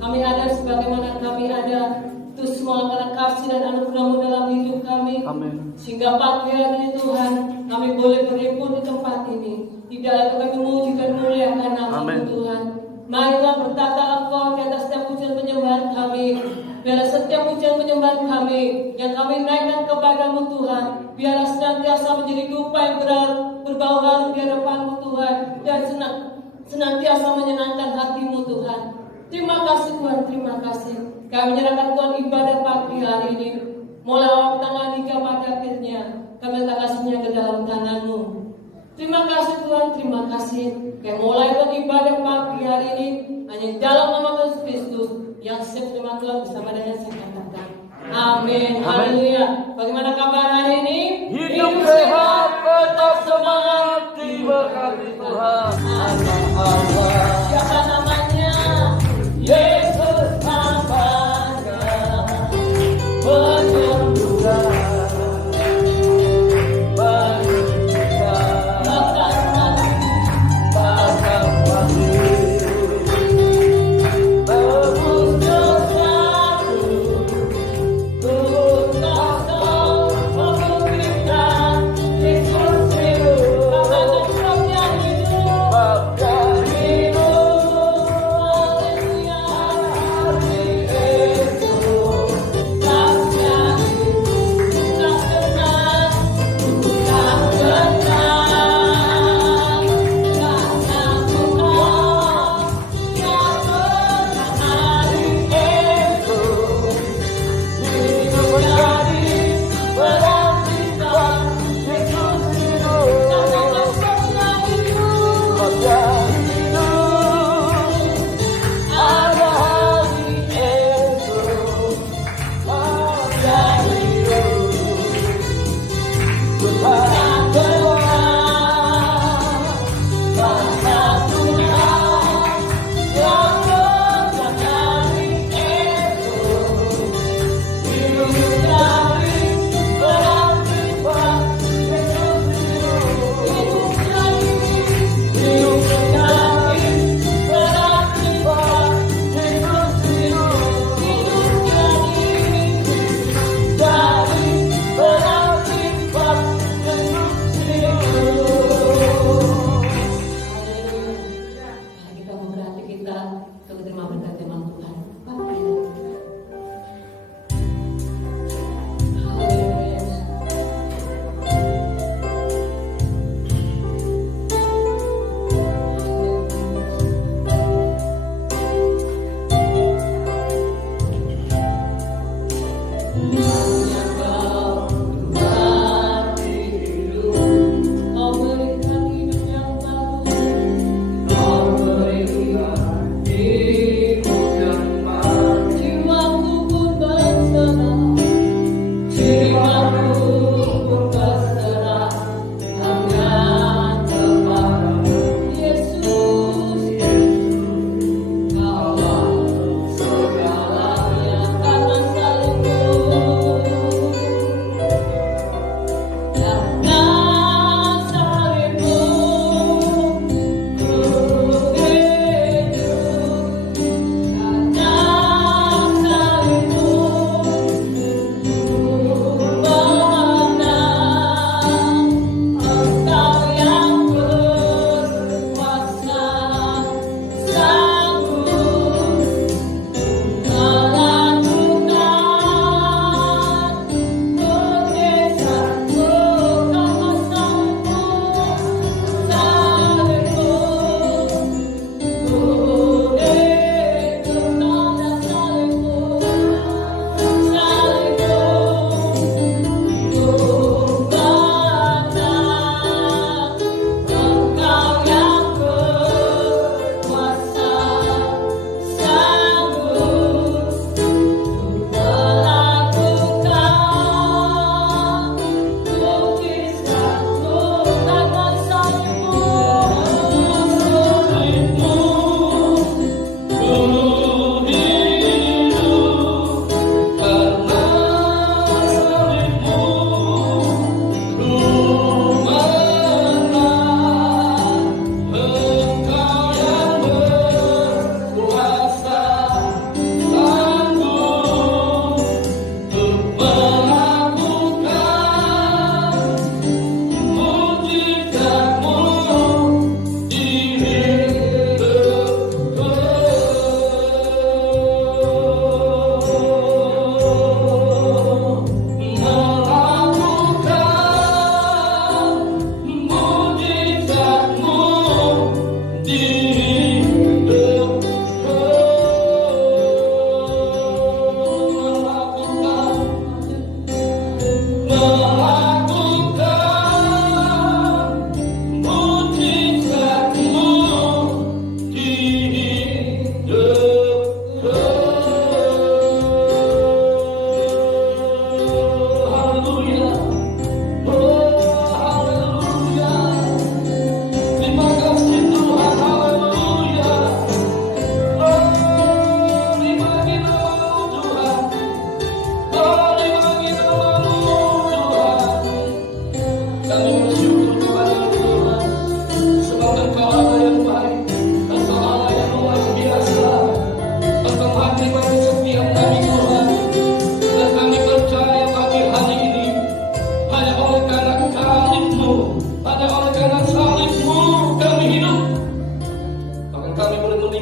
Kami ada sebagaimana kami ada, itu semua karena kasih dan anugerah-Mu dalam hidup kami. kami. Amin. Sehingga pagi hari ini Tuhan, kami boleh berhimpun di tempat ini. Tidak lagi kami memuji dan memuliakan nama-Mu Tuhan. Marilah bertata Engkau di atas setiap pujian penyembahan kami. Biarlah setiap pujian penyembahan kami yang kami naikkan kepadamu Tuhan, biarlah senantiasa menjadi dupa yang berbau harum di hadapan-Mu Tuhan, dan senantiasa menyenangkan hati-Mu Tuhan. Terima kasih Tuhan, terima kasih. Kami menyerahkan Tuhan ibadah pagi hari ini, mulai awal tanggal hingga pada akhirnya, kami letakkan semuanya ke dalam tangan-Mu. Terima kasih Tuhan, terima kasih. Kami mulai Tuhan ibadah pagi hari ini hanya dalam nama Yesus Kristus yang siap terima Tuhan bersama dengan saya katakan. Amin. Haleluya. Bagaimana kabar hari ini? Hidup sehat, tetap semangat, diberkati Tuhan. Allah. Siapa namanya? Yesus namanya. Penyembuhan. Yesus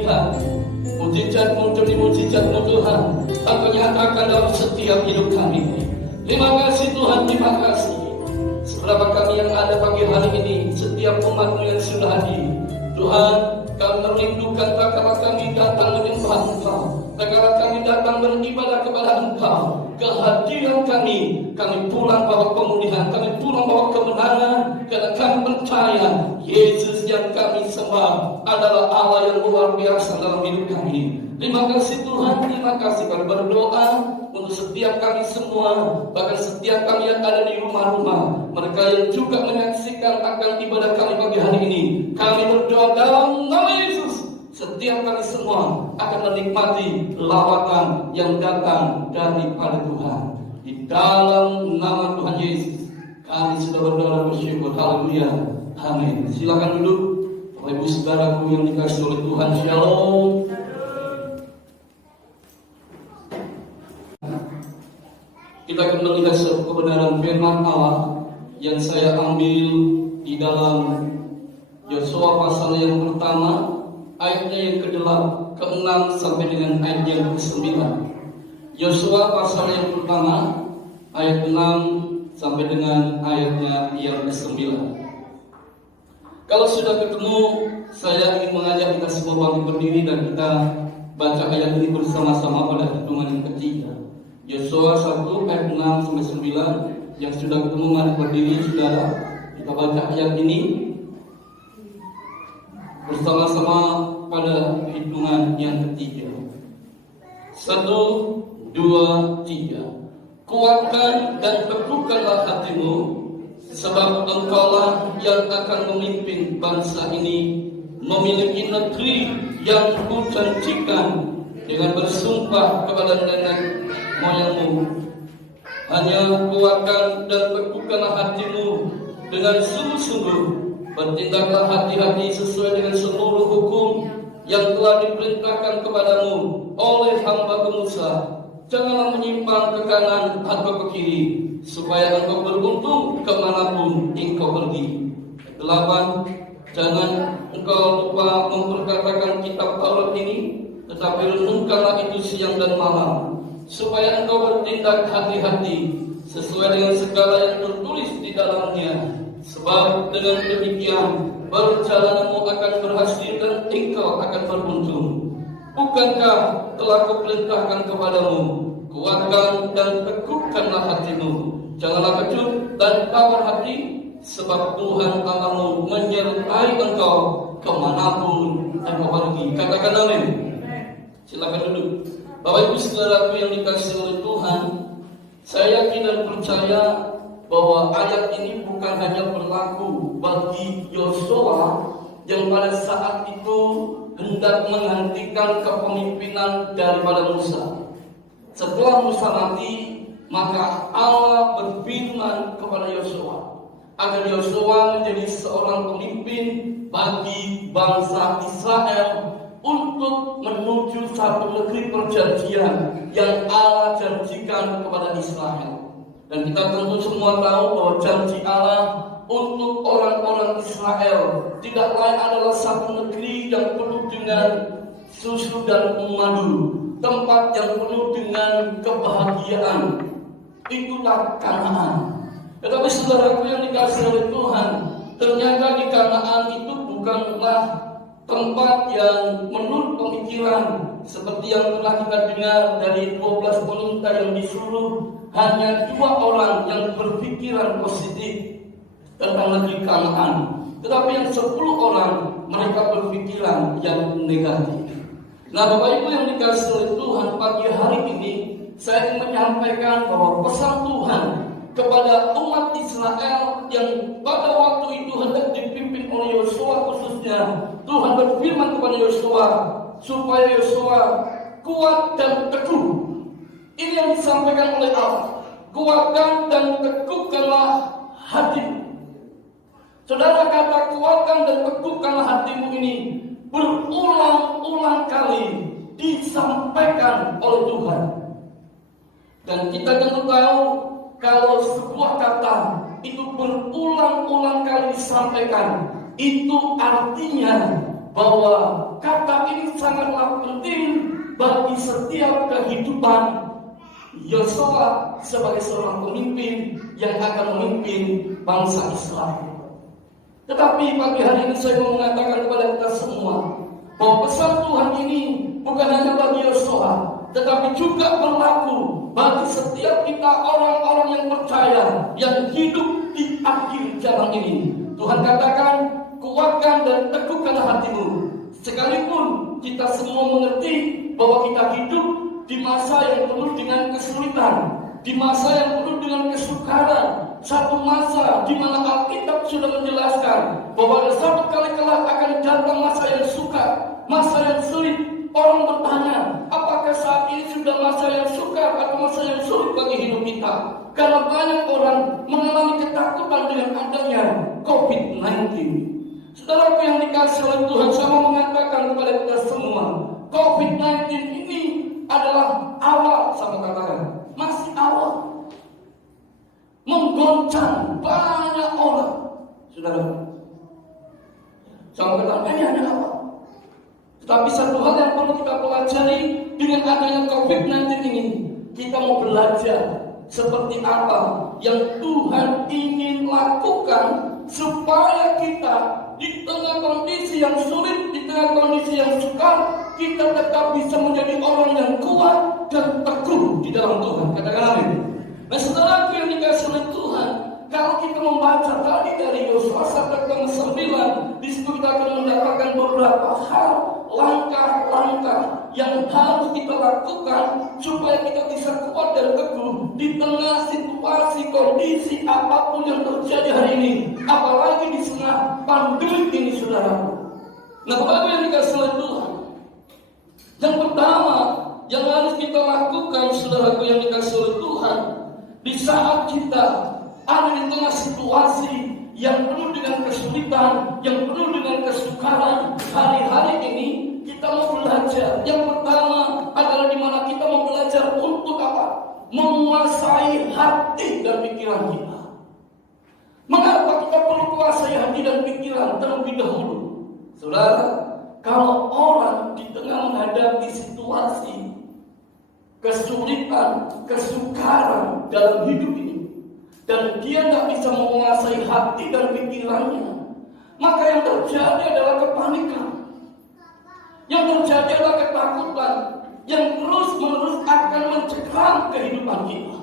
melihat mujizat-Mu demi mujizat-Mu Tuhan Engkau nyatakan dalam setiap hidup kami. Terima kasih Tuhan, terima kasih. Seberapa kami yang ada pagi hari ini, setiap umat-Mu yang sudah hadir, Tuhan, kami merindukan tak kala kami datang menyembah Engkau, tak kala kami datang beribadah kepada Engkau. Kehadiran kami pulang bawa pemulihan, kami pulang bawa kemenangan, karena kami percaya Yesus yang kami sembah adalah Allah yang luar biasa dalam hidup kami. Terima kasih Tuhan, terima kasih. Kami berdoa untuk setiap kami semua, bahkan setiap kami yang ada di rumah-rumah, mereka yang juga menyaksikan akan ibadah kami pagi hari ini. Kami berdoa dalam nama Yesus, setiap kami semua akan menikmati lawatan yang datang daripada Tuhan. Di dalam nama Tuhan Yesus, kami sudah berdoa dan bersyukur. Haleluya. Amin. Silakan duduk. Bapak Ibu Saudaraku yang dikasihi oleh Tuhan, Shalom. Kita akan melihat sebuah kebenaran firman Allah yang saya ambil di dalam Yosua pasal yang pertama, ayatnya yang ke-6 sampai dengan ayat yang ke-9. Yosua pasal yang pertama, ayat 6 sampai dengan ayatnya yang ke-9. Kalau sudah ketemu, saya ingin mengajak kita semua bangkit berdiri dan kita baca ayat ini bersama-sama pada hitungan yang ketiga. Yosua 1 ayat 6 sampai 9. Yang sudah ketemu mari berdiri saudara. Kita baca ayat ini bersama-sama pada hitungan yang ketiga. 1, 2, 3. Kuatkan dan teguhkanlah hatimu, sebab engkaulah yang akan memimpin bangsa ini memiliki negeri yang kujanjikan dengan bersumpah kepada nenek moyangmu. Hanya kuatkan dan teguhkanlah hatimu dengan sungguh-sungguh. Bertindaklah hati-hati sesuai dengan seluruh hukum yang telah diperintahkan kepadamu oleh hamba Musa. Janganlah menyimpang ke kanan atau ke kiri, supaya engkau beruntung kemanapun engkau pergi. 8. Jangan engkau lupa memperkatakan kitab Taurat ini, tetapi renungkanlah itu siang dan malam, supaya engkau bertindak hati-hati sesuai dengan segala yang tertulis di dalamnya. Sebab dengan demikian perjalananmu akan berhasil dan engkau akan beruntung. Bukankah telah kuperintahkan kepadamu, kuatkan dan teguhkanlah hatimu, janganlah kecut dan tawar hati, sebab Tuhan Allahmu menyertai engkau kemanapun engkau pergi. Katakan amin. Silakan duduk. Bapak Ibu Saudaraku yang dikasihi oleh Tuhan, saya yakin dan percaya bahwa ayat ini bukan hanya berlaku bagi Yosua yang pada saat itu hendak menghentikan kepemimpinan daripada Musa. Setelah Musa mati, maka Allah berfirman kepada Yosua agar Yosua menjadi seorang pemimpin bagi bangsa Israel untuk menuju satu negeri perjanjian yang Allah janjikan kepada Israel. Dan kita tentu semua tahu bahwa janji Allah untuk orang-orang Israel tidak lain adalah satu negeri yang penuh dengan susu dan madu, tempat yang penuh dengan kebahagiaan. Itulah Kanaan. Tetapi saudaraku yang dikasihi oleh Tuhan, ternyata di Kanaan itu bukanlah tempat yang menurut pemikiran seperti yang telah kita dengar dari 12 peminta yang disuruh. Hanya 2 orang yang berpikiran positif tentang negeri Kanaan, tetapi yang 10 orang mereka berpikiran yang negatif. Nah, Bapak Ibu yang dikasihi oleh Tuhan, pagi hari ini saya ingin menyampaikan bahwa pesan Tuhan kepada umat Israel yang pada waktu itu hendak dipimpin oleh Yosua khususnya. Tuhan berfirman kepada Yosua supaya Yosua kuat dan teguh. Ini yang disampaikan oleh Allah. Kuatkan dan teguhkanlah hatimu. Saudara, kata kuatkan dan teguhkanlah hatimu ini berulang-ulang kali disampaikan oleh Tuhan. Dan kita tentu tahu kalau sebuah kata itu berulang-ulang kali disampaikan, itu artinya bahwa kata ini sangatlah penting bagi setiap kehidupan Yosua sebagai seorang pemimpin yang akan memimpin bangsa Israel. Tetapi pagi hari ini saya mau mengatakan kepada kita semua bahwa pesan Tuhan ini bukan hanya bagi Yosua, tetapi juga berlaku bagi setiap kita orang-orang yang percaya yang hidup di akhir zaman ini. Tuhan katakan, kuatkan dan teguhkanlah hatimu. Sekalipun kita semua mengerti bahwa kita hidup di masa yang penuh dengan kesulitan, di masa yang penuh dengan kesukaran, satu masa di mana Alkitab sudah menjelaskan bahwa ada satu kali kelak akan datang masa yang sukar, masa yang sulit. Orang bertanya, apakah saat ini sudah masa yang sukar atau masa yang sulit bagi hidup kita? Karena banyak orang mengalami ketakutan dengan adanya COVID-19. Saudara yang dikasihi oleh Tuhan, saya mau mengatakan kepada kita semua, COVID-19 ini adalah awal, sama katakan, masih awal. Menggoncang banyak orang. Saudara, sama katakan, ini hanya awal. Tetapi satu hal yang perlu kita pelajari dengan adanya COVID-19 ini, kita mau belajar seperti apa yang Tuhan ingin lakukan supaya kita di tengah kondisi yang sulit, di tengah kondisi yang sukar, kita tetap bisa menjadi orang yang kuat dan teguh di dalam Tuhan. Katakan amin. Nah, saudara yang dikasihi oleh Tuhan, kalau kita membaca tadi dari Yosua 1:9, di situ kita akan mendapatkan beberapa hal, langkah-langkah yang harus kita lakukan supaya kita bisa kuat dan teguh di tengah situasi, kondisi apapun yang terjadi hari ini, apalagi di tengah pandemi ini, saudara. Nah, Bapak yang dikasihi oleh Tuhan, yang pertama yang harus kita lakukan, saudaraku yang dikasihi oleh Tuhan, di saat kita ada di tengah situasi yang penuh dengan kesulitan, yang penuh dengan kesukaran hari-hari ini, kita mau belajar. Yang pertama adalah di mana kita mau belajar untuk apa? Menguasai hati dan pikiran kita. Mengapa kita perlu menguasai hati dan pikiran terlebih dahulu? Saudara, kalau orang di tengah menghadapi situasi kesulitan, kesukaran dalam hidup ini, dan dia tidak bisa menguasai hati dan pikirannya, maka yang terjadi adalah kepanikan, yang terjadi adalah ketakutan, yang terus-menerus akan mencekam kehidupan kita.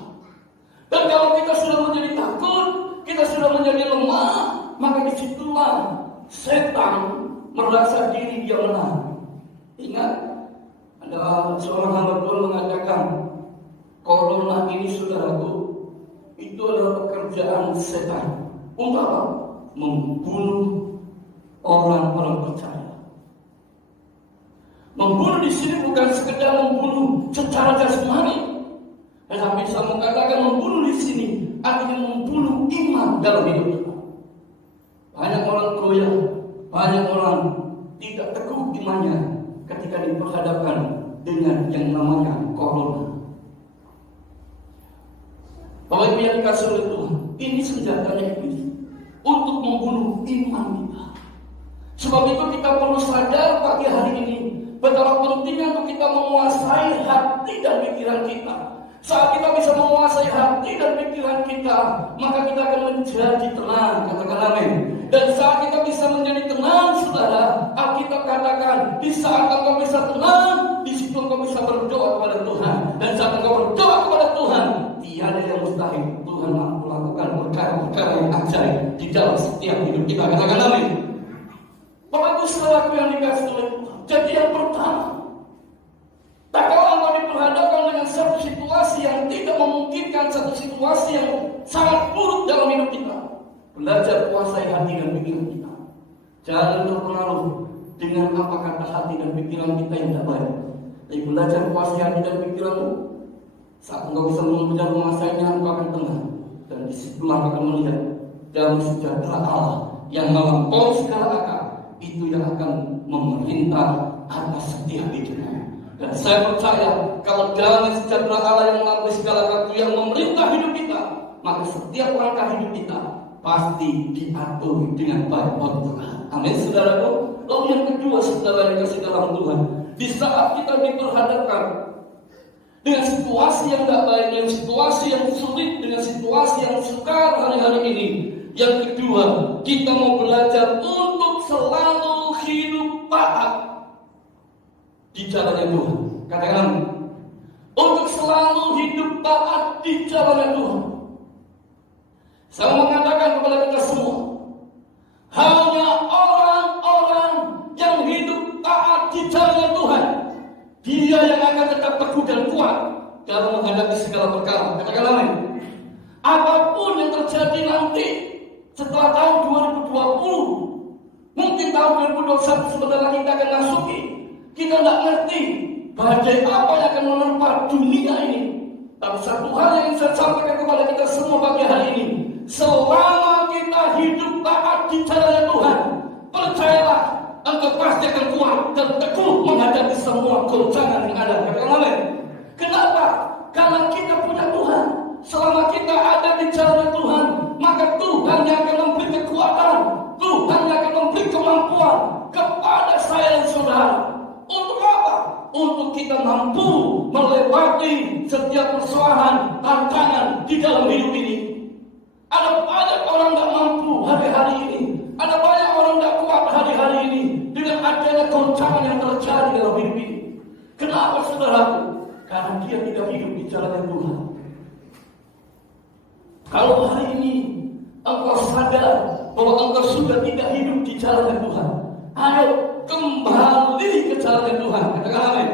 Dan kalau kita sudah menjadi takut, kita sudah menjadi lemah, maka disitulah setan merasa diri dia menang. Ingat, ada seorang hamba Tuhan mengatakan, corona ini, saudaraku, itu adalah pekerjaan setan untuk apa? Membunuh orang-orang percaya. Membunuh di sini bukan sekedar membunuh secara jasmani, tetapi saya mengatakan membunuh di sini artinya membunuh iman dalam hidup kita. Banyak orang goyah, banyak orang tidak teguh imannya ketika diperhadapkan dengan yang namanya corona. Bapak Ibu yang dikasihi oleh Tuhan, ini senjatanya iblis untuk membunuh iman kita. Sebab itu kita perlu sadar pagi hari ini betapa pentingnya untuk kita menguasai hati dan pikiran kita. Saat kita bisa menguasai hati dan pikiran kita, maka kita akan menjadi tenang. Katakan amin. Dan saat kita bisa menjadi tenang, saudara, Alkitab katakan, di saat engkau bisa tenang, di situ engkau bisa berdoa kepada Tuhan. Dan saat engkau berdoa kepada Tuhan, tiada yang mustahil. Tuhan mampu lakukan perkara-perkara yang ajaib di dalam setiap hidup kita. Katakan amin. Bapak Ibu saudaraku yang dikasihi oleh Tuhan, jadi yang pertama, tak kalau engkau diperhadapkan dengan satu situasi yang tidak memungkinkan, satu situasi yang sangat buruk dalam hidup kita, belajar kuasai hati dan pikiran kita. Jangan terpengaruh dengan apa kata hati dan pikiran kita yang tidak baik. Tapi belajar kuasai hati dan pikiranmu. Saat engkau bisa belajar menguasainya, engkau akan tenang. Dan disitulah engkau akan melihat dalam sejahtera Allah yang melampaui segala akal, itu yang akan memerintah atas setiap hidupnya. Dan saya percaya kalau dalam sejahtera Allah yang melampaui segala akal yang memerintah hidup kita, maka setiap langkah hidup kita pasti diatur dengan baik oleh Tuhan. Amin, saudaraku. Lalu yang kedua, saudara yang kasih dalam Tuhan, di saat kita diperhadapkan dengan situasi yang tidak baik, dengan situasi yang sulit, dengan situasi yang sukar hari-hari ini, yang kedua, kita mau belajar untuk selalu hidup taat di jalannya Tuhan. Katakan, untuk selalu hidup taat di jalannya Tuhan. Saya mengatakan kepada kita semua, hanya orang-orang yang hidup taat di jalannya Tuhan, dia yang akan tetap teguh dan kuat dalam menghadapi segala perkara. Katakan amin. Apapun yang terjadi nanti setelah tahun 2020, mungkin tahun 2021 sebentar lagi kita akan masuki, kita tidak ngerti badai apa yang akan menerpa dunia ini. Tapi satu hal yang ingin saya sampaikan kepada kita semua pagi hari ini, selama kita hidup taat di jalannya Tuhan, percayalah, engkau pasti akan kuat dan teguh menghadapi semua goncangan yang ada. Katakan amin. Kenapa? Karena kita punya Tuhan. Selama kita ada di jalan Tuhan, maka Tuhan yang akan memberi kekuatan, Tuhan yang akan memberi kemampuan kepada saya dan saudara. Untuk apa? Untuk kita mampu melewati setiap persoalan, tantangan di dalam hidup ini. Ada banyak orang tidak mampu hari-hari ini. Ada banyak orang tidak kuat hari-hari ini dengan adanya goncangan yang terjadi dalam hidup ini. Kenapa, saudaraku? Karena dia tidak hidup di jalan Tuhan. Kalau hari ini engkau sadar bahwa engkau sudah tidak hidup di jalan Tuhan, ayo kembali ke jalan Tuhan. Katakan amin.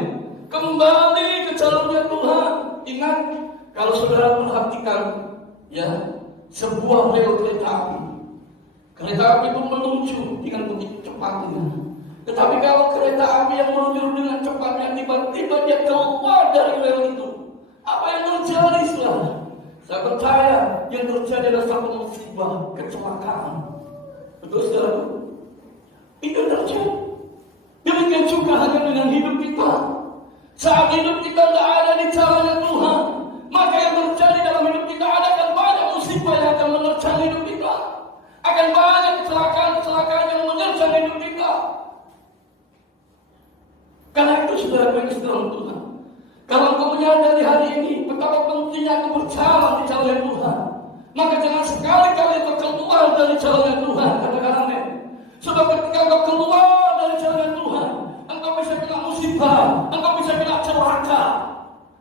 Kembali ke jalannya Tuhan. Ingat, kalau saudara perhatikan, ya, sebuah rel kereta api. Kereta api itu menuju dengan begitu cepatnya. Tetapi kalau kereta api yang menuju dengan cepatnya tiba-tiba dia keluar dari rel itu, apa yang terjadi, saudara? Saya percaya yang terjadi adalah satu musibah, kecelakaan. Betul, saudara? Itu terjadi. Demikian juga hanya dengan hidup kita. Saat hidup kita tidak ada di jalannya Tuhan, maka yang terjadi dalam hidup kita ada banyak musibah yang akan menerjang hidup kita. Akan banyak kecelakaan-kecelakaan yang menerjang hidup kita. Karena itu, saudara yang dalam Tuhan, kalau engkau menyadari hari ini betapa pentingnya engkau berjalan di jalan Tuhan, maka jangan sekali-kali engkau keluar dari jalan Tuhan. Katakan amin. Sebab ketika engkau keluar dari jalan Tuhan, engkau bisa kena musibah, engkau bisa kena celaka.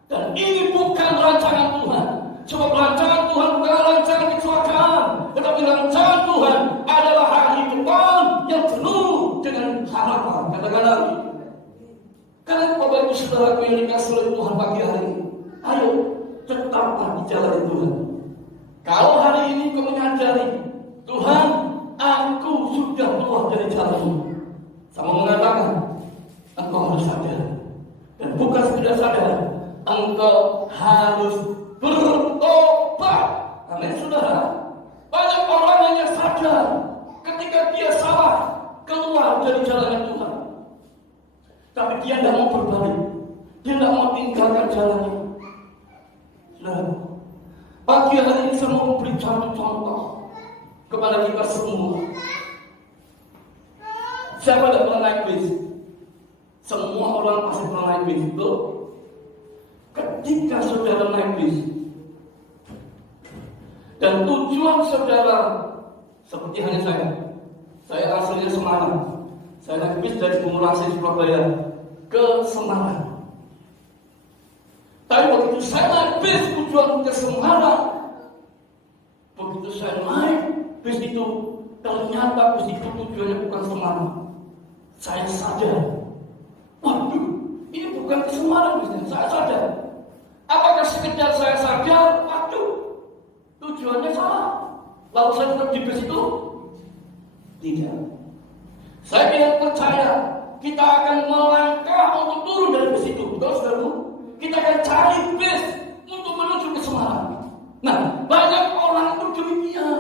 Dan ini bukan rancangan Tuhan. Sebab rancangan Tuhan bukan rancangan kecelakaan, tetapi rancangan Tuhan adalah hari depan yang penuh dengan harapan. Katakan amin. Karena Bapak Ibu Saudaraku yang dikasih oleh Tuhan pagi hari ini, ayo tetaplah di jalan Tuhan. Kalau hari ini kau menyadari, Tuhan, aku sudah keluar dari jalan-Mu, sama mengatakan, engkau harus sadar. Dan bukan sekedar sadar, engkau harus bertobat. Amin, saudara. Banyak orang hanya sadar ketika dia salah keluar dari jalan Tuhan, tapi dia tidak mau berbalik, dia tidak mau tinggalkan jalannya. Nah, pagi hari ini saya mau memberi contoh kepada kita semua. Siapa tidak pernah naik bis? Semua orang pasti pernah naik bis, betul? Ketika saudara naik bis dan tujuan saudara seperti hanya saya aslinya Semarang. Saya naik bis dari Bumulasi Surabaya ke Semarang. Tapi begitu saya naik bis tujuan ke Semarang, begitu saya naik bis itu, ternyata bis itu tujuannya bukan Semarang. Saya sadar, waduh, ini bukan ke Semarang bisnya. Saya sadar. Apakah sekedar saya sadar, waduh, tujuannya salah, lalu saya tetap di bis itu? Tidak. Saya tidak percaya kita akan melangkah untuk turun dari bis itu. Betul, saudara? Kita akan cari bis untuk menuju ke Semarang. Nah, banyak orang itu demikian.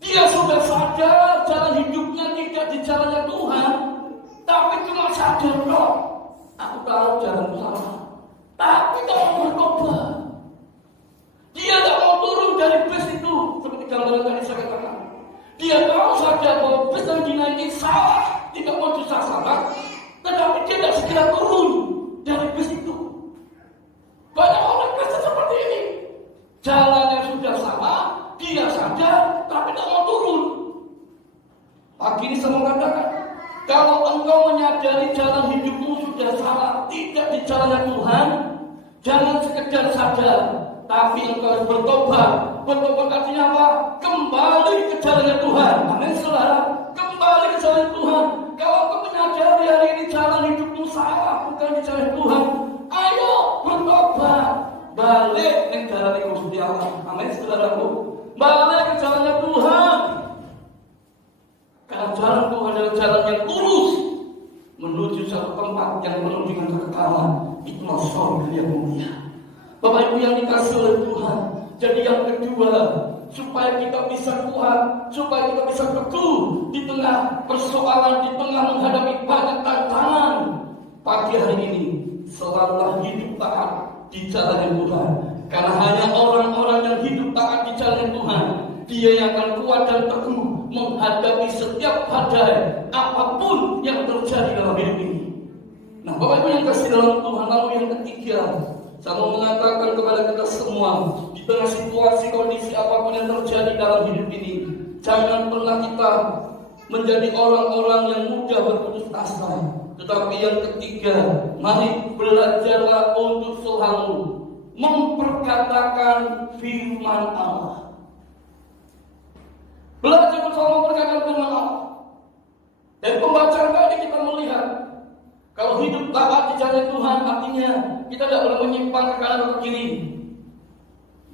Dia sudah sadar jalan hidupnya tidak di jalannya Tuhan, tapi cuma sadar kok, aku tahu jalan salah, tapi tak mau bertobat. Dia tak mau turun dari bis itu, seperti gambaran tadi saya katakan. Dia tahu saja bahwa bis yang dinaiki salah, tidak mau sasaran, tetapi dia tidak segera turun dari bus itu. Banyak orang Kristen seperti ini. Jalannya sudah sama, dia saja, tapi tidak mau turun. Pagi ini saya mengatakan, kalau engkau menyadari jalan hidupmu sudah salah, tidak di jalannya Tuhan, jangan sekedar sadar, tapi engkau harus bertobat. Bertobat artinya apa? Kembali ke jalannya Tuhan. Amin, saudara. Kembali ke jalan Tuhan. Kalau engkau menyadari hari ini jalan hidupmu salah, bukan di jalan Tuhan, ayo bertobat. Balik ke jalan yang Gusti Allah. Amin, saudaraku. Balik ke jalannya Tuhan. Karena jalan Tuhan adalah jalan yang lurus menuju satu tempat yang penuh dengan kekekalan. Itulah surga yang mulia. Bapak Ibu yang dikasih oleh Tuhan. Jadi yang kedua, supaya kita bisa kuat, supaya kita bisa teguh di tengah persoalan, di tengah menghadapi banyak tantangan. Pagi hari ini selalulah hidup taat di jalan Tuhan. Karena hanya orang-orang yang hidup taat di jalan Tuhan, dia yang akan kuat dan teguh menghadapi setiap badai apapun yang terjadi dalam hidup ini. Nah, Bapak Ibu yang kasih dalam Tuhan, lalu yang ketiga, saya mau mengatakan kepada kita semua, di tengah situasi kondisi apapun yang terjadi dalam hidup ini, jangan pernah kita menjadi orang-orang yang mudah berputus asa. Tetapi yang ketiga, mari belajarlah untuk selalu memperkatakan firman Allah. Belajar bersama memperkatakan firman Allah. Dari pembacaan tadi kita melihat, kalau hidup taat di jalan Tuhan, artinya kita tidak boleh menyimpang ke kanan atau ke kiri.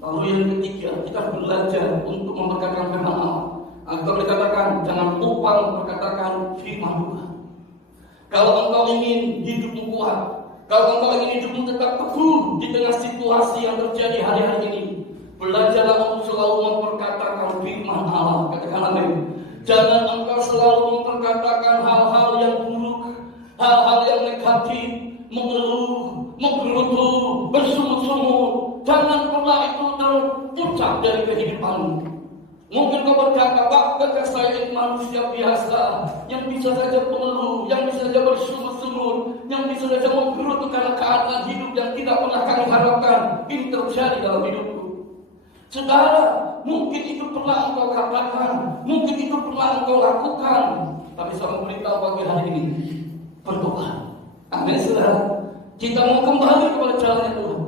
Lalu yang ketiga, kita belajar untuk memperkatakan firman Allah. Atau dikatakan, jangan lupa memperkatakan firman Tuhan. Kalau engkau ingin hidupmu kuat, kalau engkau ingin hidupmu tetap teguh di tengah situasi yang terjadi hari-hari ini, belajarlah untuk selalu memperkatakan firman Allah. Katakan amin. Jangan engkau selalu memperkatakan hal-hal yang buruk, hal-hal yang negatif, mengeluh, menggerutu, bersungut-sungut. Jangan pernah itu terucap dari kehidupanmu. Mungkin kau berkata, Pak, saya ini manusia biasa, yang bisa saja mengeluh, yang bisa saja bersungut-sungut, yang bisa saja menggerutu karena keadaan hidup yang tidak pernah kami harapkan. Ini terjadi dalam hidupku. Saudara, mungkin itu pernah engkau katakan, mungkin itu pernah engkau lakukan, tapi saya memberitahu pagi hari ini, bertobat. Amin, saudara. Kita mau kembali kepada jalan Tuhan.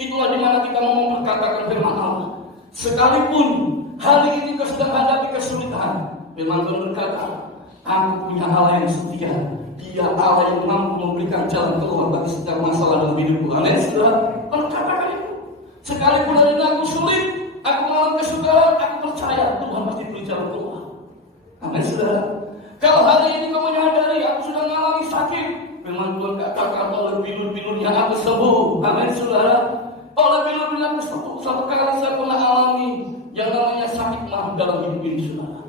Itulah dimana kita mau memperkatakan firman Allah. Sekalipun hari ini kau sedang hadapi kesulitan, memang Tuhan berkata, aku punya Allah yang setia. Dia Allah yang mampu memberikan jalan keluar bagi setiap masalah dalam hidupku. Amin, saudara. Katakan itu. Sekalipun hari ini aku sulit, aku mengalami kesukaran, aku percaya Tuhan pasti beri jalan keluar. Amin, saudara. Kalau hari ini kau menyadari aku sudah mengalami sakit, memang Tuhan katakan oleh bilur-bilurnya aku sembuh. Amin, saudara. Oleh bilur-bilurnya aku sembuh. Satu kali saya pernah alami yang namanya sakit mah dalam hidup ini, saudara.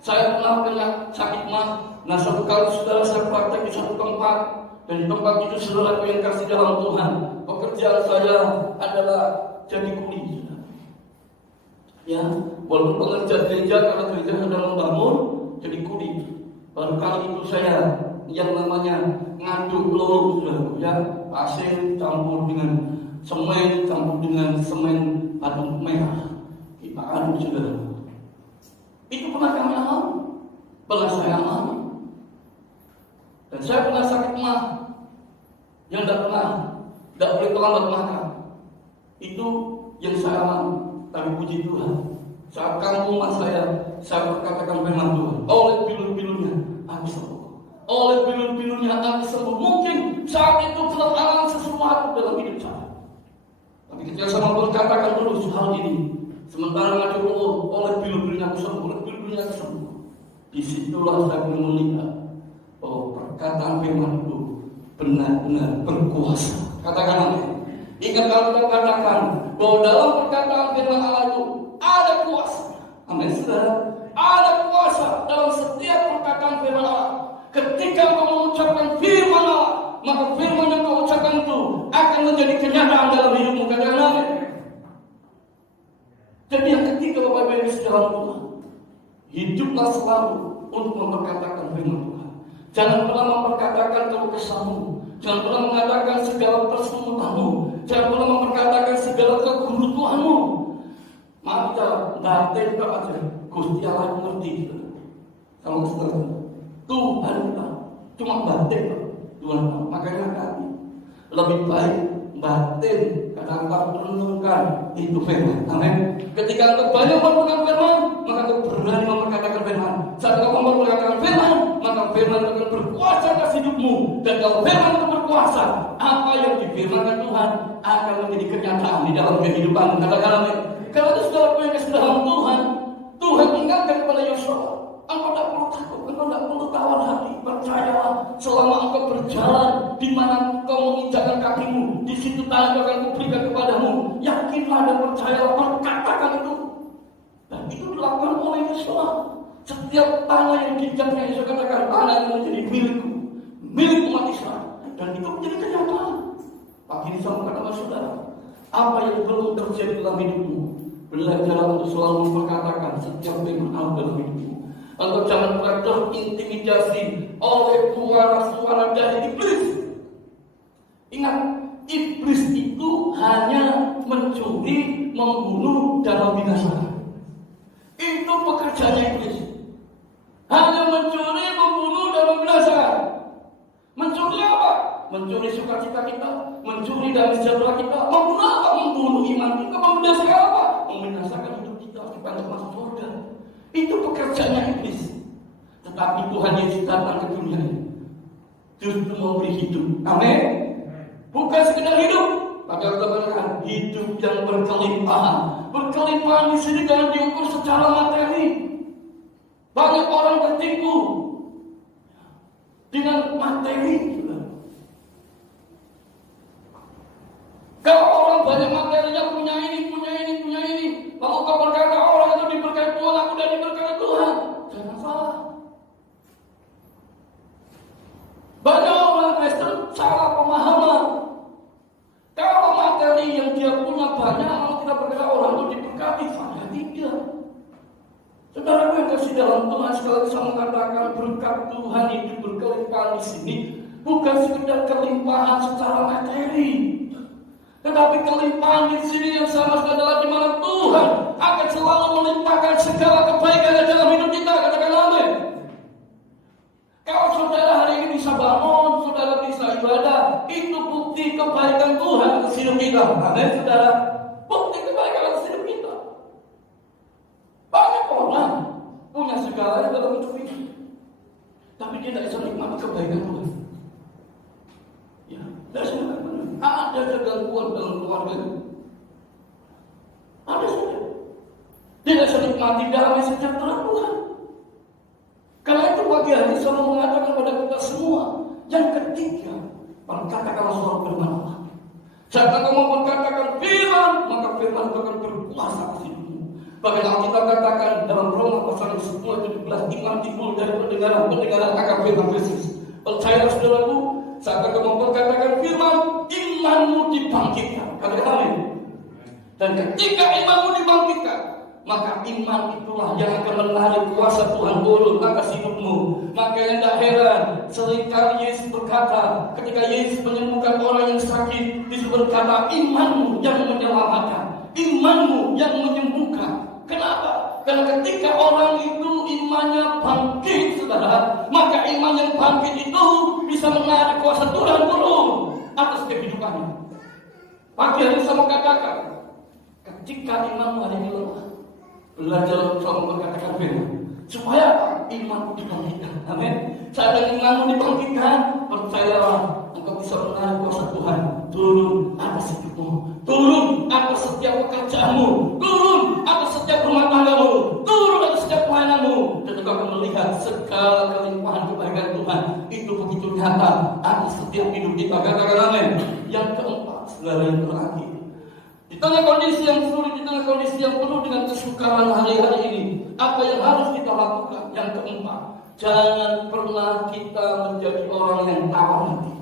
Saya pernah kena sakit mah. Nah, satu kali saudara saya praktek di satu tempat, dan di tempat itu saudara yang kasih dalam Tuhan, pekerjaan saya adalah jadi kuli, saudara. Ya, walaupun pengerjaan gereja, karena gereja sedang membangun, jadi kuli. Baru kali itu saya yang namanya ngaduk lorong, saudara, ya, pasir campur dengan semen, campur dengan semen aduk merah, kita aduk, saudara. Itu pernah kami alami, pernah saya alami. Dan saya pernah sakit mah yang tidak boleh terlambat makan. Itu yang saya alami. Tapi puji Tuhan, saat kamu rumah saya berkatakan firman Tuhan, oleh bilur-bilurnya aku sembuh. Oleh bilur-bilurnya aku sembuh. Mungkin saat itu belum alami sesuatu dalam hidup saya, tapi ketika saya berkatakan terus hal ini, sementara ngadu oleh bilur-bilurnya aku sembuh, oleh bilur-bilurnya aku sembuh. Disitulah saya melihat bahwa perkataan firman itu benar-benar berkuasa. Katakan amin. Ingat kalau kita katakan bahwa dalam perkataan firman Allah itu ada kuasa. Amin, saudara. Ada kuasa dalam setiap perkataan firman Allah. Ketika kau mengucapkan firman Allah, maka firman yang kau ucapkan itu akan menjadi kenyataan dalam hidupmu. Katakan amin. Jadi yang ketiga, Bapak Ibu yang dalam Tuhan, hiduplah selalu untuk memperkatakan firman Tuhan. Jangan pernah memperkatakan keluh kesahmu. Jangan pernah mengatakan segala persemutanmu. Jangan pernah memperkatakan segala kekurutuanmu. Mari kita batin aja. Gusti Allah mengerti kita. Kalau setelah Tuhan kita cuma batin Tuhan. Makanya kami lebih baik batin karena engkau renungkan itu firman. Amin. Ketika engkau banyak memperkatakan firman, maka engkau berani memperkatakan firman. Saat engkau memperkatakan firman, maka firman akan berkuasa atas hidupmu. Dan kalau firman itu berkuasa, apa yang difirmankan Tuhan akan menjadi kenyataan di dalam kehidupan. Katakan amin. Kalau itu sudah punya kesadaran Tuhan, Tuhan ingatkan kepada Yosua, engkau tidak perlu takut, engkau tidak perlu tawar hati. Percayalah, selama engkau berjalan di mana engkau menginjakkan kakimu, di situ tanah yang akan kuberikan kepadamu. Yakinlah dan percayalah, perkatakan itu. Dan itu dilakukan oleh Yosua. Setiap tanah yang diinjaknya, Yosua katakan, tanah yang menjadi milikku, milik umat Israel. Dan itu menjadi kenyataan. Pagi ini saya mengatakan saudara, apa yang belum terjadi dalam hidupmu, belajar untuk selalu memperkatakan setiap firman Allah dalam hidupmu. Engkau jangan pernah terintimidasi oleh suara-suara dari iblis. Ingat, iblis itu hanya mencuri, membunuh, dan membinasakan. Itu pekerjaannya iblis. Hanya mencuri, membunuh, dan membinasakan. Mencuri apa? Mencuri sukacita kita, mencuri damai sejahtera kita, membunuh apa? Membunuh iman kita, membinasakan apa? Membinasakan hidup kita supaya masuk surga. Itu pekerjaannya iblis. Tetapi Tuhan Yesus datang ke dunia ini justru memberi hidup. Amin. Bukan sekedar hidup, tapi kita katakan hidup yang berkelimpahan. Berkelimpahan di sini jangan diukur secara materi. Banyak orang tertipu dengan materi. Kalau orang banyak materinya, punya ini. Lalu kau berkata orang itu diberkati Tuhan, aku sudah diberkati Tuhan. Jangan salah. Banyak orang Kristen salah pemahaman. Kalau materi yang dia punya banyak, lalu kita berkata orang itu diberkati, saya tidak. Saudara yang kasih dalam Tuhan, sekali lagi saya mengatakan berkat Tuhan itu berkelimpahan di sini bukan sekedar kelimpahan secara materi. Tetapi kelimpahan di sini yang sama sekali adalah di mana Tuhan akan selalu melimpahkan segala kebaikan dalam hidup kita. Katakan amin. Kalau saudara hari ini bisa bangun, saudara bisa ibadah, itu bukti kebaikan Tuhan atas hidup kita. Amin, saudara. Bukti kebaikan atas hidup kita. Banyak orang punya segalanya dalam hidup ini, tapi dia tidak bisa nikmati kebaikan Tuhan. Ya, tidak bisa nikmati. Ada gangguan dalam keluarga. Ada saja. Dia tidak bisa nikmati damai sejahtera Tuhan. Karena itu pagi hari saya mau mengatakan kepada kita semua, yang ketiga, perkatakanlah suara firman Allah. Saat kamu memperkatakan firman, maka firman itu akan berkuasa atas hidupmu. Bagaimana kita katakan dalam Roma pasal 10:17, iman timbul dari pendengaran akan firman Kristus. Percayalah saudaraku, saat kamu memperkatakan firman, imanmu dibangkitkan. Katakan amin. Dan ketika imanmu dibangkitkan, maka iman itulah yang akan menarik kuasa Tuhan turun atas hidupmu. Makanya tidak heran seringkali Yesus berkata, ketika Yesus menyembuhkan orang yang sakit, Yesus berkata, imanmu yang menyelamatkan, imanmu yang menyembuhkan. Kenapa? Karena ketika orang itu imannya bangkit, saudara, maka iman yang bangkit itu bisa menarik kuasa Tuhan turun atas kehidupannya. Pagi hari saya mengatakan, ketika imanmu ada di lemah, belajar untuk memperkatakan firman supaya iman dibangkitkan. Amin. Saat imanmu dibangkitkan, percayalah engkau bisa menarik kuasa Tuhan turun atas hidupmu, turun atas setiap pekerjaanmu, turun atas setiap rumah tanggamu, turun atas setiap pelayananmu, dan engkau akan melihat segala kelimpahan kebaikan Tuhan itu begitu nyata atas setiap hidup kita. Katakan amin. Yang keempat, saudara, yang terakhir, di tengah kondisi yang sulit, di tengah kondisi yang penuh dengan kesukaran hari-hari ini, apa yang harus kita lakukan? Yang keempat, jangan pernah kita menjadi orang yang tawar hati.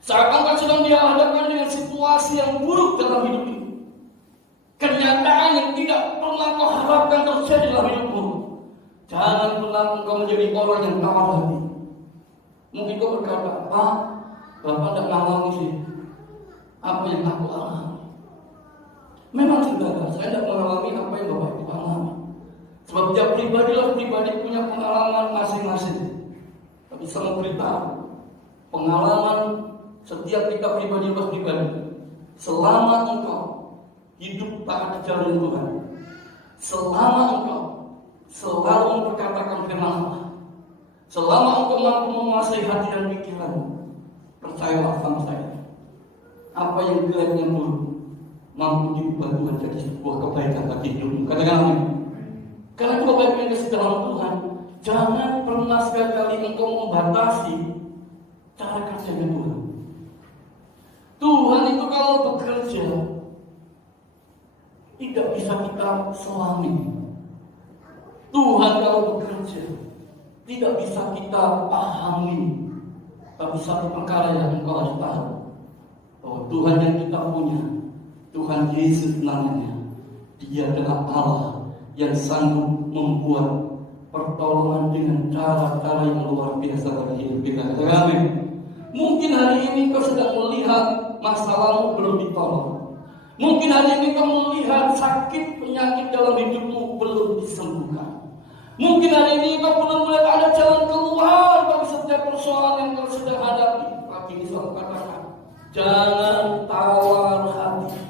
Saat engkau sedang dihadapkan dengan situasi yang buruk dalam hidup ini, kenyataan yang tidak pernah kau harapkan terjadi dalam hidupmu, Jangan pernah engkau menjadi orang yang tawar hati. Mungkin kau berkata, Pak, Bapak tidak mengalami sih apa yang aku alami. Memang saudara, saya tidak mengalami apa yang Bapak itu alami. Sebab tiap pribadi punya pengalaman masing-masing. Tapi saya beritahu, pengalaman setiap kita pribadi, selama engkau hidup taat jalan Tuhan, selama engkau selalu memperkatakan firman Allah, selama engkau mampu menguasai hati dan pikiran, percayalah sama saya, apa yang jeleknya buruk mampu diubah Tuhan jadi sebuah kebaikan bagi hidupmu. Katakan amin. Karena itu Bapak Ibu yang kasih dalam Tuhan, jangan pernah sekali engkau membatasi cara kerjanya Tuhan. Tuhan itu kalau bekerja tidak bisa kita selami. Tuhan kalau bekerja tidak bisa kita pahami. Tapi satu perkara yang engkau harus tahu, bahwa Tuhan yang kita punya, Tuhan Yesus namanya, Dia adalah Allah yang sanggup membuat pertolongan dengan cara-cara yang luar biasa bagi hidup kita. Amin. Mungkin hari ini kau sedang melihat masalahmu belum ditolong. Mungkin hari ini kau melihat sakit penyakit dalam hidupmu belum disembuhkan. Mungkin hari ini kau belum melihat ada jalan keluar dari setiap persoalan yang kau sedang hadapi. Tapi ini selalu katakan, jangan tawar hati.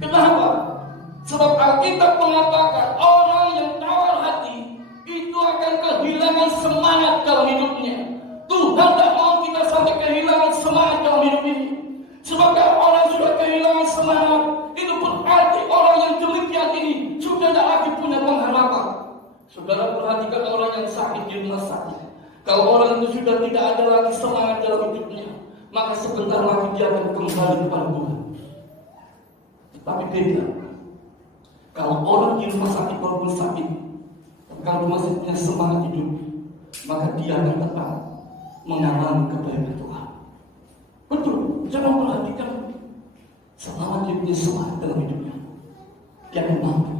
Kenapa? Sebab Alkitab mengatakan orang yang tawar hati itu akan kehilangan semangat dalam hidupnya. Tuhan tak mau kita sampai kehilangan semangat dalam hidup ini. Sebab kalau orang sudah kehilangan semangat, itu berarti orang yang demikian ini sudah tidak lagi punya pengharapan. Saudara perhatikan orang yang sakit di rumah sakit. Kalau orang itu sudah tidak ada lagi semangat dalam hidupnya, maka sebentar lagi dia akan kembali kepada Tuhan. Tetapi beda. Kalau orang di rumah sakit walaupun sakit, kalau masih punya semangat hidup, maka dia akan tetap mengalami kebaikan Tuhan. Betul, jangan perhatikan selama dia punya semangat dalam hidupnya, dia akan mampu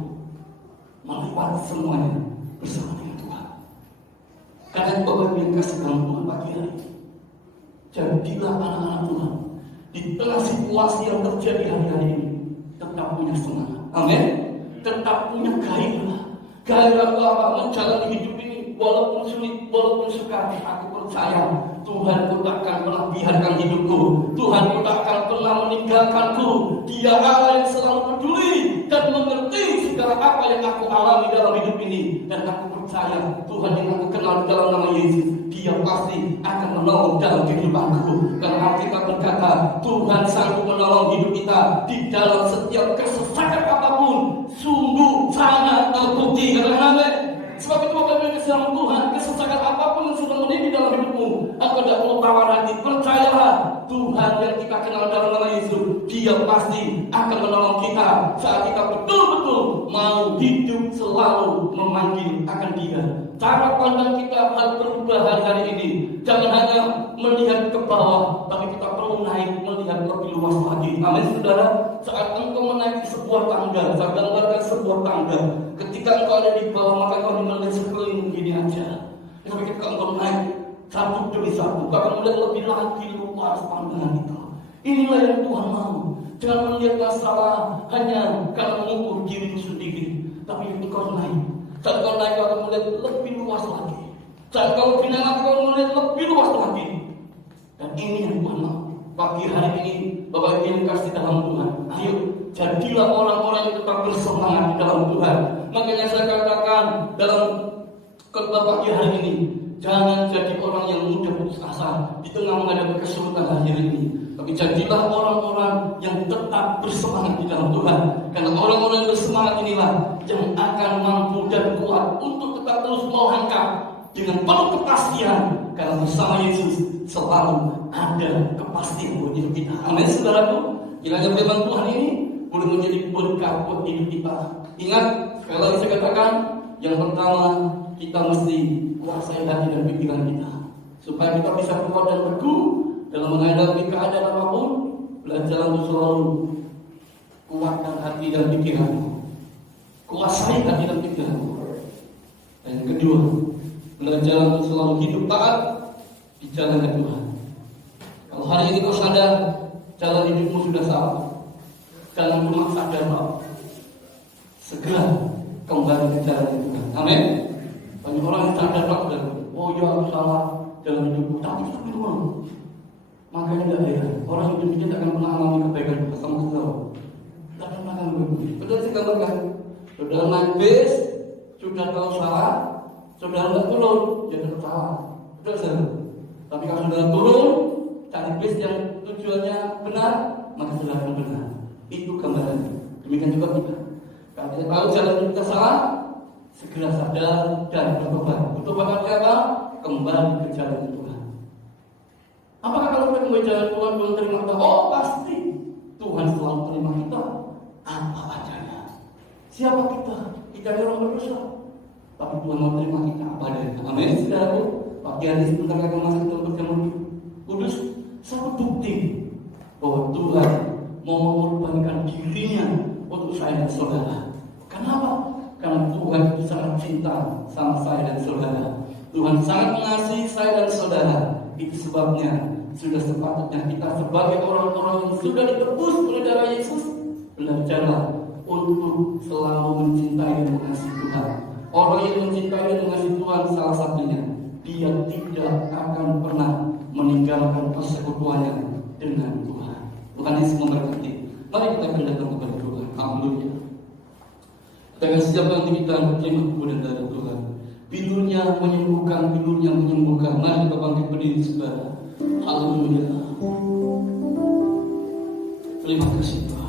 melewati semuanya bersama dengan Tuhan. Karena itu Bapak yang kasih dalam Tuhan pagi hari, jadilah anak-anak Tuhan di tengah situasi yang terjadi hari-hari ini tetap punya semangat. Amin. Tetap punya gairah. Gairah apa? Menjalani hidup ini walaupun sulit, walaupun sukar. Aku percaya Tuhan ku takkan pernah biarkan hidupku. Tuhan ku takkan pernah meninggalkanku. Dia Allah yang selalu peduli dan mengerti segala apa yang aku alami dalam hidup ini. Dan aku percaya Tuhan yang aku kenal dalam nama Yesus, Dia pasti akan menolong dalam kehidupanku. Karena kita berkata Tuhan sanggup menolong hidup kita di dalam setiap kesesatan apapun. Sungguh sangat terbukti. Karena sebab itu Bapak Ibu dalam Tuhan, kesesakan apapun yang sudah menjadi dalam hidupmu, aku tidak perlu tawar hati. Percayalah Tuhan yang kita kenal dalam nama Yesus, Dia pasti akan menolong kita saat kita betul-betul mau hidup selalu memanggil akan Dia. Cara pandang kita harus berubah hari-hari ini. Jangan hanya melihat ke bawah, tapi kita perlu naik melihat lebih luas lagi. Amin, saudara. Saat engkau menaiki sebuah tangga, saya gambarkan sebuah tangga. Ketika engkau ada di bawah, maka engkau melihat sekeliling begini aja. Tapi ketika engkau naik satu demi satu, bahkan melihat lebih lagi luas pandangan itu. Inilah yang Tuhan mau. Jangan melihat masalah hanya karena mengukur dirimu sendiri, tapi engkau naik. Saat kau naik, kau akan melihat lebih luas lagi. Saat kau pindah, kau melihat lebih luas lagi. Dan ini yang Tuhan mau. Pagi hari ini, Bapak Ibu yang kasih dalam Tuhan, ayo jadilah orang-orang yang tetap bersemangat di dalam Tuhan. Makanya saya katakan dalam khotbah pagi hari ini, jangan jadi orang yang mudah putus asa di tengah menghadapi kesulitan hari ini. Tapi jadilah orang-orang yang tetap bersemangat di dalam Tuhan. Karena orang-orang yang bersemangat inilah yang akan mampu dan kuat untuk tetap terus melangkah dengan penuh kepastian. Karena bersama Yesus selalu ada kepastian buat hidup kita. Amin, saudaraku. Kiranya firman Tuhan ini boleh menjadi berkat buat hidup kita. Ingat, sekali lagi saya katakan, yang pertama kita mesti kuasai hati dan pikiran kita, supaya kita bisa kuat dan teguh dalam menghadapi keadaan apapun. Belajar untuk selalu kuatkan hati dan pikiranmu. Kuasai hati dan pikiranmu. Dan yang kedua, belajar untuk selalu hidup taat di jalan Tuhan. Kalau hari ini kau sadar jalan hidupmu sudah salah, jangan cuma sadar bahwa segera kembali ke jalan Tuhan. Amin. Banyak orang yang sadar bahwa oh ya aku salah jalan hidupku, tapi dulu. Makanya tidak heran orang hidup kita akan pernah mengalami kebaikan bersama saudara. Tidak akan pernah begitu. Betul sih gambarkan. Saudara naik bis, sudah tahu salah, saudara tidak turun, ya tetap salah. Betul sih. Tapi kalau saudara turun, cari bis yang tujuannya benar, maka saudara akan benar. Itu gambarannya. Demikian juga kita. Kalau kita tahu jalan kita salah, segera sadar dan bertobat. Bertobat apa? Kembali ke jalan Tuhan. Apakah kalau kita kembali jalan Tuhan belum terima kita? Oh pasti Tuhan selalu terima kita apa adanya. Siapa kita? Kita adalah orang berdosa, tapi Tuhan mau terima kita apa adanya. Amin. Saudaraku, pagi hari sebentar lagi masuk dalam perjamuan kudus, satu bukti bahwa Tuhan mau mengorbankan dirinya untuk saya dan saudara. Kenapa? Karena Tuhan sangat cinta sama saya dan saudara. Tuhan sangat mengasihi saya dan saudara. Itu sebabnya sudah sepatutnya kita sebagai orang-orang yang sudah ditebus oleh darah Yesus, belajarlah untuk selalu mencintai dan mengasihi Tuhan. Orang yang mencintai dan mengasihi Tuhan salah satunya, dia tidak akan pernah meninggalkan persekutuannya dengan Tuhan. Tuhan Yesus memberkati. Mari kita akan datang kepada Tuhan. Haleluya. Kita akan siapkan kita berterima kepada dari Tuhan. Pilurnya menyembuhkan, pilurnya menyembuhkan. Mari kita bangkit berdiri saudara. Haleluya. Terima kasih Tuhan.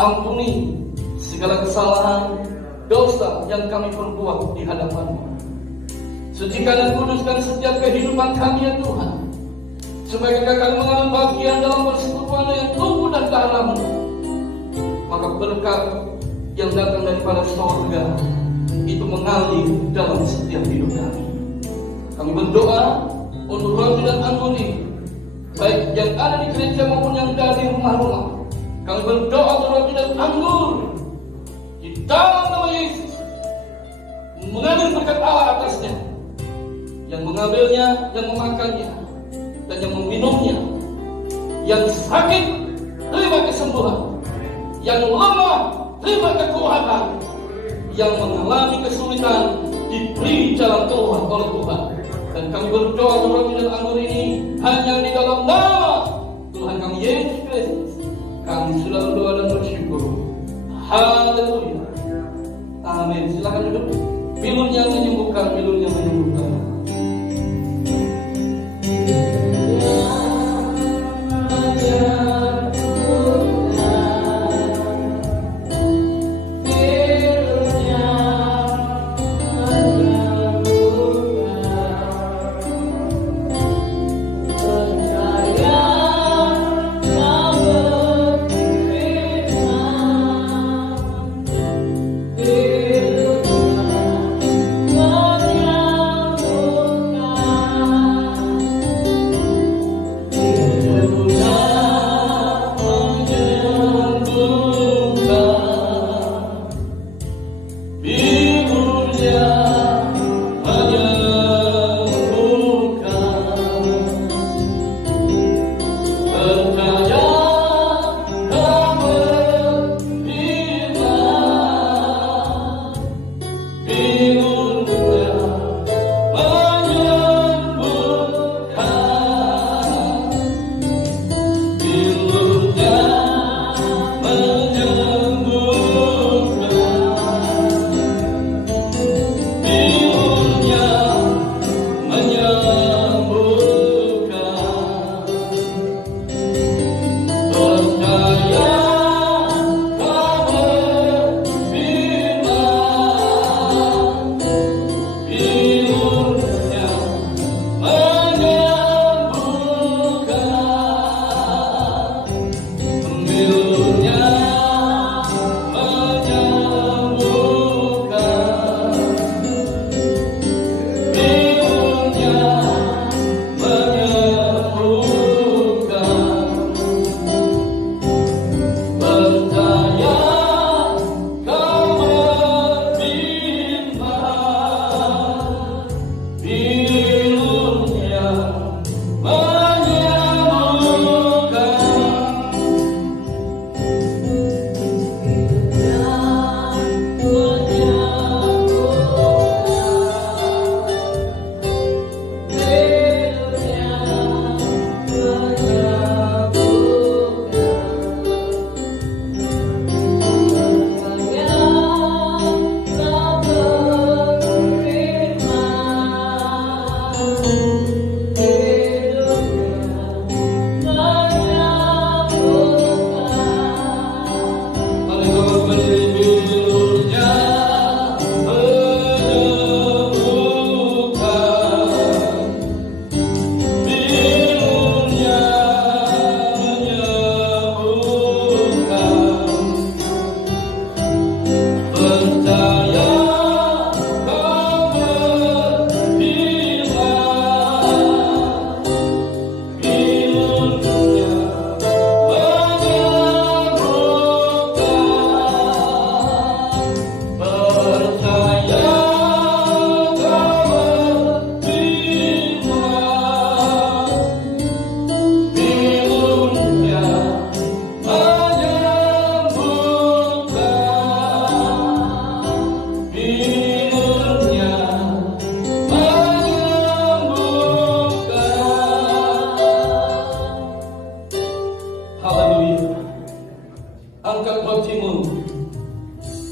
Ampuni segala kesalahan, dosa yang kami perbuat di hadapan-Mu. Sucikan dan kuduskan setiap kehidupan kami ya Tuhan, supaya kita akan mengalami bagian dalam persekutuan yang tumbuh dan dalam. Maka berkat yang datang daripada surga itu mengalir dalam setiap hidup kami. Kami berdoa untuk roti dan anggur ini, baik yang ada di gereja maupun yang ada di rumah-rumah. Kami berdoa untuk roti dan anggur di dalam nama Yesus, mengalir berkat Allah atasnya. Yang mengambilnya, yang memakannya, dan yang meminumnya. Yang sakit, terima kesembuhan. Yang lemah, terima kekuatan. Yang mengalami kesulitan, diberi jalan keluar oleh Tuhan. Dan kami berdoa untuk roti dan anggur ini hanya di dalam nama Tuhan kami Yesus Kristus. Kami sudah berdoa dan bersyukur. Haleluya. Amin. Silakan duduk. Pilurnya menyembuhkan, pilurnya menyembuhkan.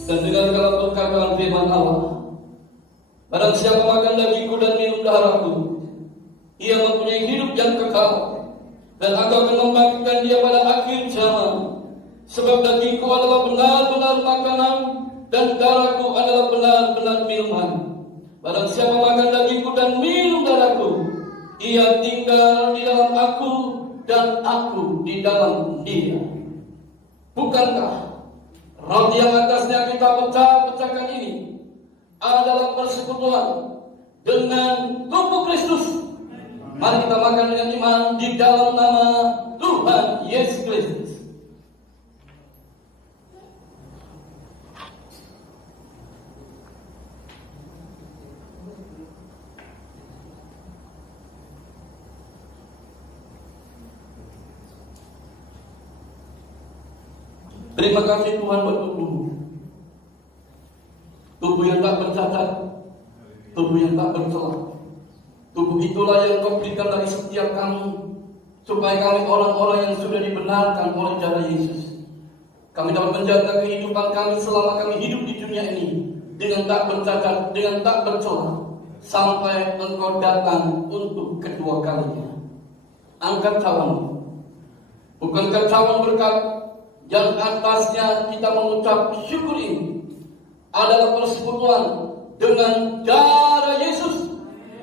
dan dengarkanlah perkataan firman Allah. Barang siapa makan dagingku dan minum darahku, ia mempunyai hidup yang kekal, dan aku akan membangkitkan dia pada akhir zaman. Sebab dagingku adalah benar-benar makanan, dan darahku adalah benar-benar minuman. Barang siapa makan dagingku dan minum darahku, ia tinggal di dalam aku, dan aku di dalam dia. Bukankah roti yang atasnya kita pecah-pecahkan ini adalah persekutuan dengan tubuh Kristus? Mari kita makan dengan iman di dalam nama Tuhan Yesus Kristus. Terima kasih Tuhan buat tubuh yang tak bercacat, tubuh yang tak bercela. Tubuh itulah yang Kau berikan dari setiap kami, supaya kami orang-orang yang sudah dibenarkan oleh darah Yesus, kami dapat menjaga kehidupan kami selama kami hidup di dunia ini dengan tak bercacat, dengan tak bercela, sampai Engkau datang untuk kedua kalinya. Angkat cawan, bukankah cawan berkat yang atasnya kita mengucap syukur ini adalah persekutuan dengan darah Yesus?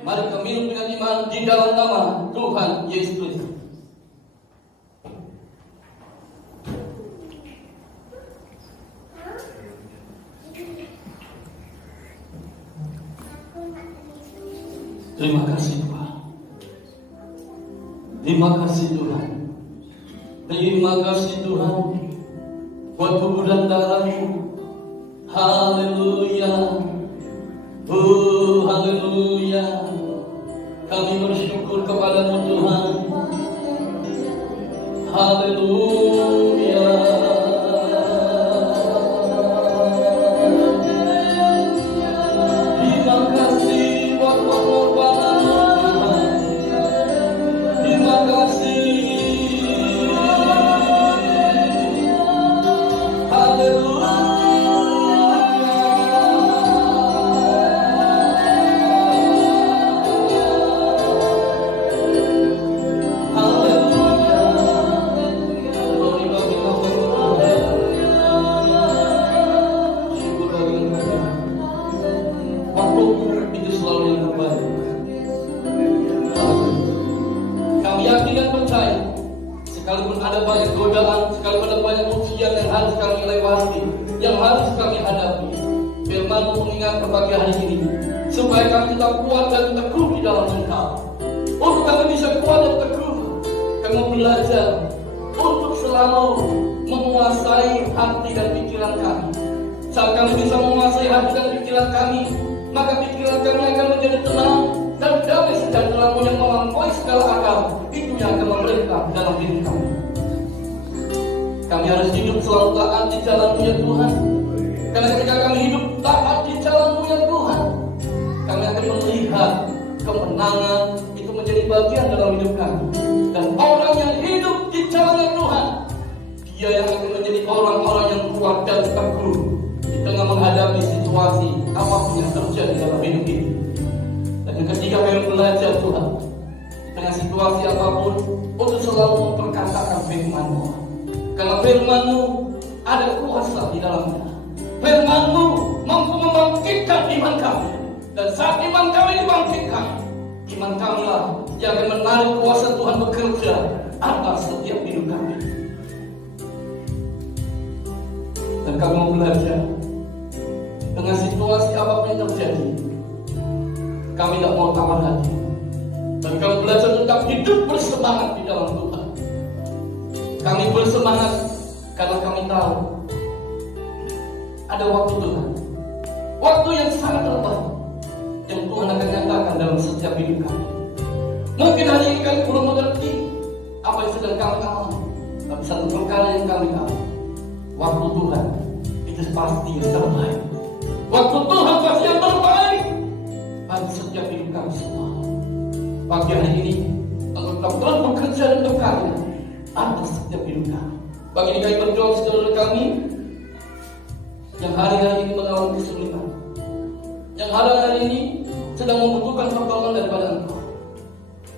Mari kita minum dengan iman di dalam nama Tuhan Yesus Kristus. Terima kasih Tuhan. Terima kasih Tuhan. Terima kasih Tuhan buat tubuh dan darah-Mu. Haleluya. ada banyak godaan, sekalipun ada banyak ujian yang harus kami lewati, yang harus kami hadapi. Firman-Mu mengingatkan pagi hari ini, supaya kami tetap kuat dan teguh di dalam Engkau. Untuk kami bisa kuat dan teguh, kami belajar untuk selalu menguasai hati dan pikiran kami. Saat kami bisa menguasai hati dan pikiran kami, maka pikiran kami akan menjadi tenang dan damai sejahtera yang melampaui segala akal. Itu yang akan memerintah dalam hidup kami. Kami harus hidup selalu taat di jalan-Mu ya Tuhan. Karena ketika kami hidup taat di jalan-Mu ya Tuhan, kami akan melihat kemenangan itu menjadi bagian dalam hidup kami. Dan orang yang hidup di jalan Tuhan, dia yang akan menjadi orang-orang yang kuat dan teguh di tengah menghadapi situasi apapun yang terjadi dalam hidup ini. Dan yang ketiga, kami belajar Tuhan, di tengah situasi apapun, untuk selalu memperkatakan firman-Mu. Karena firman-Mu ada kuasa di dalamnya. Firman-Mu mampu membangkitkan iman kami. Dan saat iman kami dibangkitkan, iman kamilah yang akan menarik kuasa Tuhan bekerja atas setiap hidup kami. Dan kami mau belajar dengan situasi apapun yang terjadi, kami tidak mau tawar hati. Dan kami belajar tetap hidup bersemangat di dalam Tuhan. Kami bersemangat karena kami tahu ada waktu Tuhan, waktu yang sangat terbaik yang Tuhan akan nyatakan dalam setiap hidup kami. Mungkin hari ini kami belum mengerti apa yang sedang kami alami, tapi satu perkara yang kami tahu, waktu Tuhan itu pasti yang terbaik. Waktu Tuhan pasti yang terbaik bagi setiap hidup kami semua. Pagi hari ini, Engkau tetap terus bekerja untuk kami atas setiap hidup kami. Pagi ini kami berdoa saudara kami yang hari-hari ini mengalami kesulitan, yang hari-hari ini sedang membutuhkan pertolongan daripada Engkau.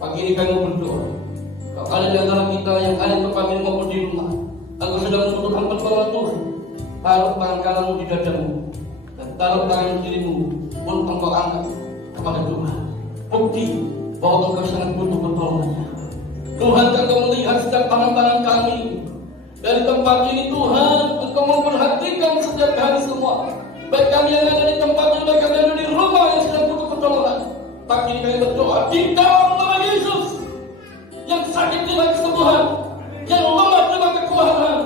Pagi ini kami berdoa, kalau ada di antara kita yang ada di tempat ini maupun di rumah, Engkau sedang membutuhkan pertolongan Tuhan, taruh tangan kananmu di dadamu dan taruh tangan kirimu untuk Engkau angkat kepada Tuhan. Bukti bahwa Engkau sangat butuh pertolongannya. Tuhan, Engkau melihat setiap tangan-tangan kami dari tempat ini. Tuhan, Engkau memperhatikan setiap hari semua, baik kami yang ada di tempat ini, baik kami yang ada di rumah yang sedang butuh pertolongan. Pagi ini kami berdoa di dalam nama Yesus, yang sakit terima kesembuhan, yang lemah terima kekuatan,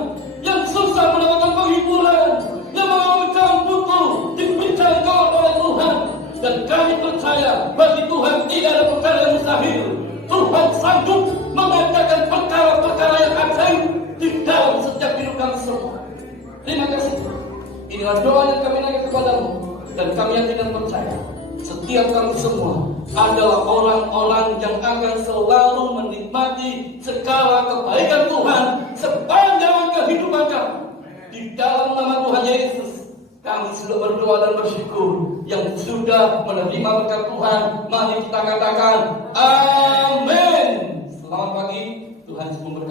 yang susah mendapatkan penghiburan, yang mengalami jalan buntu diberikan oleh Tuhan. Dan kami percaya bagi Tuhan tidak ada perkara yang mustahil. Tuhan sanggup mengatakan perkara-perkara yang ajaib di dalam setiap hidup kami semua. Terima kasih. Inilah doa yang kami naik kepadamu, dan kami yang tidak percaya, setiap kami semua adalah orang-orang yang akan selalu menikmati segala kebaikan Tuhan sepanjang kehidupan kami. Di dalam nama Tuhan Yesus, kami sudah berdoa dan bersyukur. Yang sudah menerima berkat Tuhan, mari kita katakan amin. Selamat pagi, Tuhan Yesus memberkati.